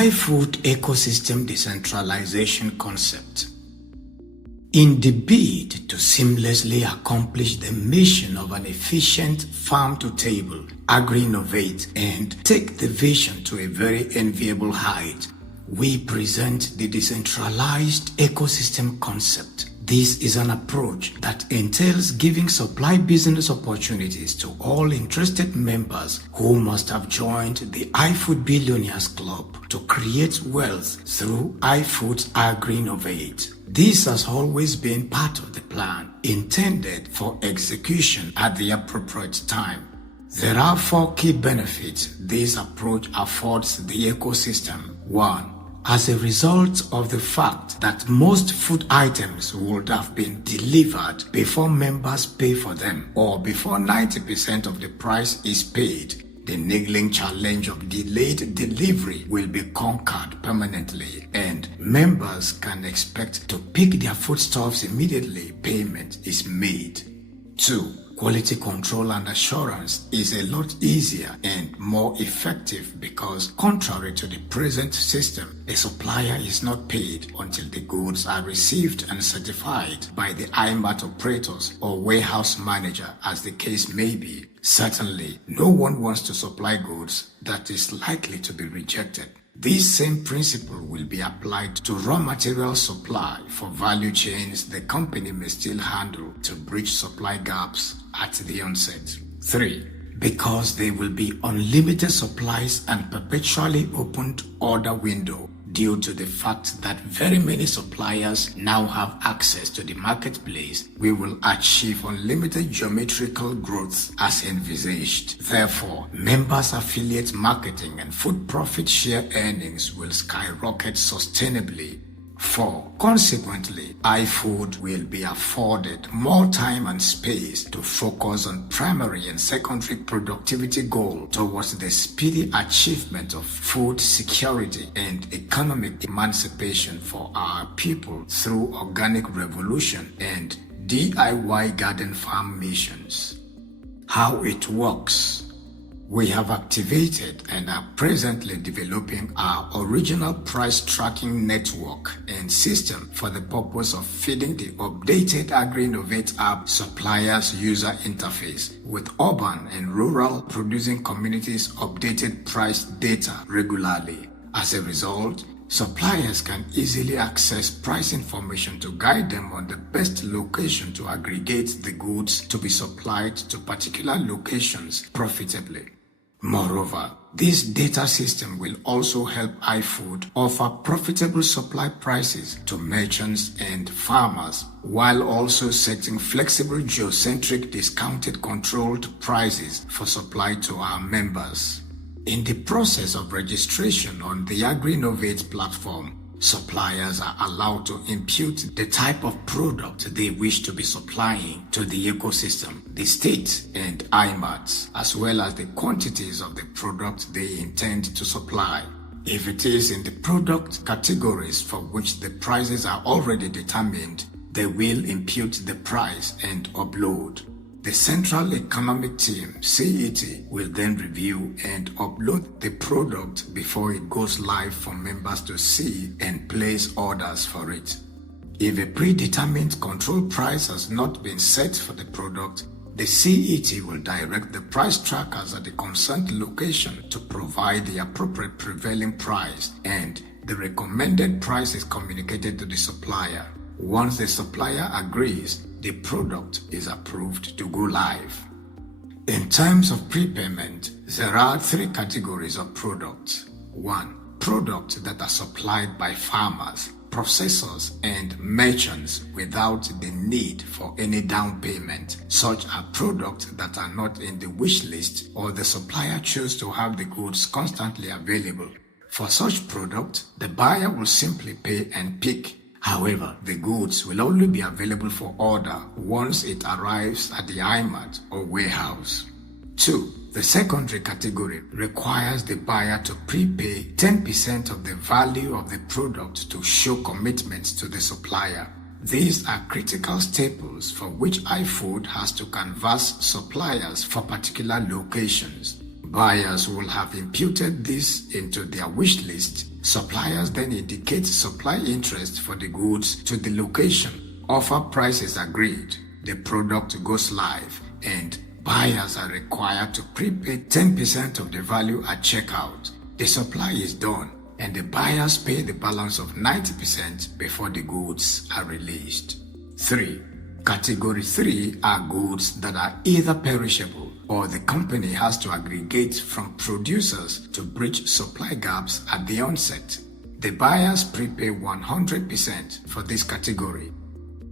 iFood ecosystem decentralization concept. In the bid to seamlessly accomplish the mission of an efficient farm-to-table, agri-innovate, and take the vision to a very enviable height, we present the decentralized ecosystem concept. This is an approach that entails giving supply business opportunities to all interested members who must have joined the iFood Billionaires Club to create wealth through iFood's Agri-Innovate. This has always been part of the plan, intended for execution at the appropriate time. There are 4 key benefits this approach affords the ecosystem. 1. As a result of the fact that most food items would have been delivered before members pay for them, or before 90% of the price is paid, the niggling challenge of delayed delivery will be conquered permanently, and members can expect to pick their foodstuffs immediately payment is made. 2. Quality control and assurance is a lot easier and more effective because, contrary to the present system, a supplier is not paid until the goods are received and certified by the IMAT operators or warehouse manager, as the case may be. Certainly, no one wants to supply goods that is likely to be rejected. This same principle will be applied to raw material supply for value chains the company may still handle to bridge supply gaps at the onset. 3. Because there will be unlimited supplies and perpetually opened order window due to the fact that very many suppliers now have access to the marketplace, we will achieve unlimited geometrical growth as envisaged. Therefore, members' affiliate marketing and food profit share earnings will skyrocket sustainably. 4. Consequently, iFood will be afforded more time and space to focus on primary and secondary productivity goals towards the speedy achievement of food security and economic emancipation for our people through organic revolution and DIY garden farm missions. How it works. We have activated and are presently developing our original price tracking network and system for the purpose of feeding the updated Agri-Innovate app suppliers user interface with urban and rural producing communities updated price data regularly. As a result, suppliers can easily access price information to guide them on the best location to aggregate the goods to be supplied to particular locations profitably. Moreover, this data system will also help iFood offer profitable supply prices to merchants and farmers, while also setting flexible geocentric discounted controlled prices for supply to our members. In the process of registration on the Agri-Innovate platform, suppliers are allowed to impute the type of product they wish to be supplying to the ecosystem, the state and IMATs, as well as the quantities of the product they intend to supply. If it is in the product categories for which the prices are already determined, they will impute the price and upload. The Central Economic Team, CET, will then review and upload the product before it goes live for members to see and place orders for it. If a predetermined control price has not been set for the product, the CET will direct the price trackers at the concerned location to provide the appropriate prevailing price, and the recommended price is communicated to the supplier. Once the supplier agrees, the product is approved to go live. In terms of prepayment, there are 3 categories of products. 1. Products that are supplied by farmers, processors, and merchants without the need for any down payment. Such are products that are not in the wish list or the supplier chooses to have the goods constantly available. For such product, the buyer will simply pay and pick. However, the goods will only be available for order once it arrives at the IMAT or warehouse. 2. The secondary category requires the buyer to prepay 10% of the value of the product to show commitment to the supplier. These are critical staples for which iFood has to canvass suppliers for particular locations. Buyers will have imputed this into their wish list Suppliers then indicate supply interest for the goods to the location. Offer price is agreed. The product goes live and buyers are required to prepay 10% of the value at checkout. The supply is done and the buyers pay the balance of 90% before the goods are released. 3. Category 3 are goods that are either perishable or the company has to aggregate from producers to bridge supply gaps at the onset. The buyers prepay 100% for this category.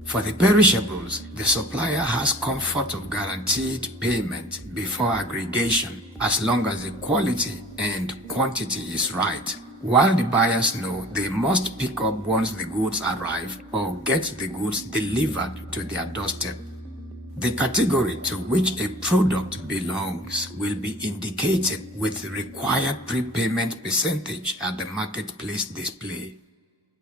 For the perishables, the supplier has comfort of guaranteed payment before aggregation as long as the quality and quantity is right, while the buyers know they must pick up once the goods arrive or get the goods delivered to their doorstep. The category to which a product belongs will be indicated with the required prepayment percentage at the marketplace display.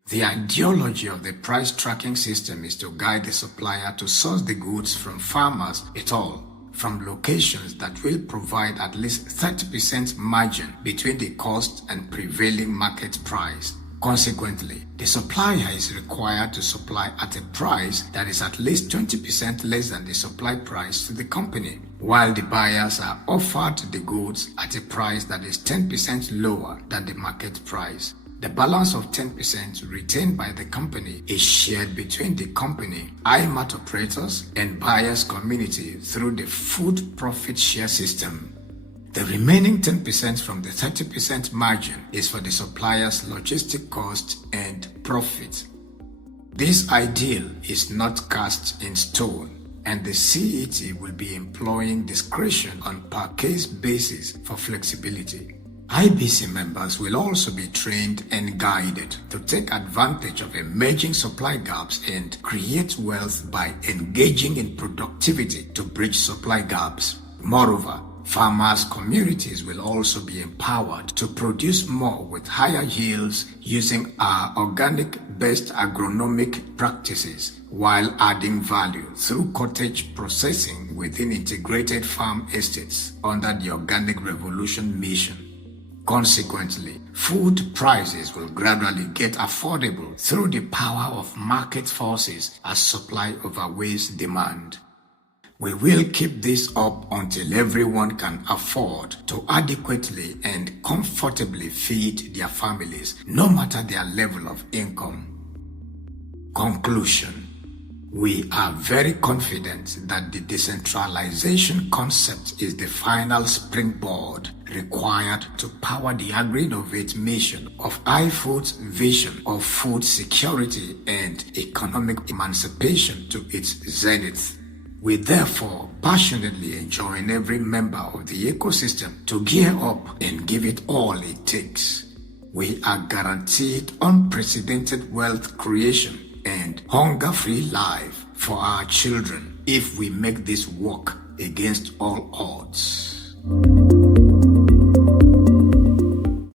The ideology of the price tracking system is to guide the supplier to source the goods from farmers et al., from locations that will provide at least 30% margin between the cost and prevailing market price. Consequently, the supplier is required to supply at a price that is at least 20% less than the supply price to the company, while the buyers are offered the goods at a price that is 10% lower than the market price. The balance of 10% retained by the company is shared between the company, IMAT operators, and buyers community through the food profit share system. The remaining 10% from the 30% margin is for the supplier's logistic cost and profit. This ideal is not cast in stone, and the CET will be employing discretion on per case basis for flexibility. IBC members will also be trained and guided to take advantage of emerging supply gaps and create wealth by engaging in productivity to bridge supply gaps. Moreover, farmers' communities will also be empowered to produce more with higher yields using our organic-based agronomic practices while adding value through cottage processing within integrated farm estates under the Organic Revolution mission. Consequently, food prices will gradually get affordable through the power of market forces as supply outweighs demand. We will keep this up until everyone can afford to adequately and comfortably feed their families, no matter their level of income. Conclusion. We are very confident that the decentralization concept is the final springboard required to power the agri-innovate mission of Ifood's vision of food security and economic emancipation to its zenith. We therefore passionately enjoin every member of the ecosystem to gear up and give it all it takes. We are guaranteed unprecedented wealth creation and hunger-free life for our children if we make this work against all odds.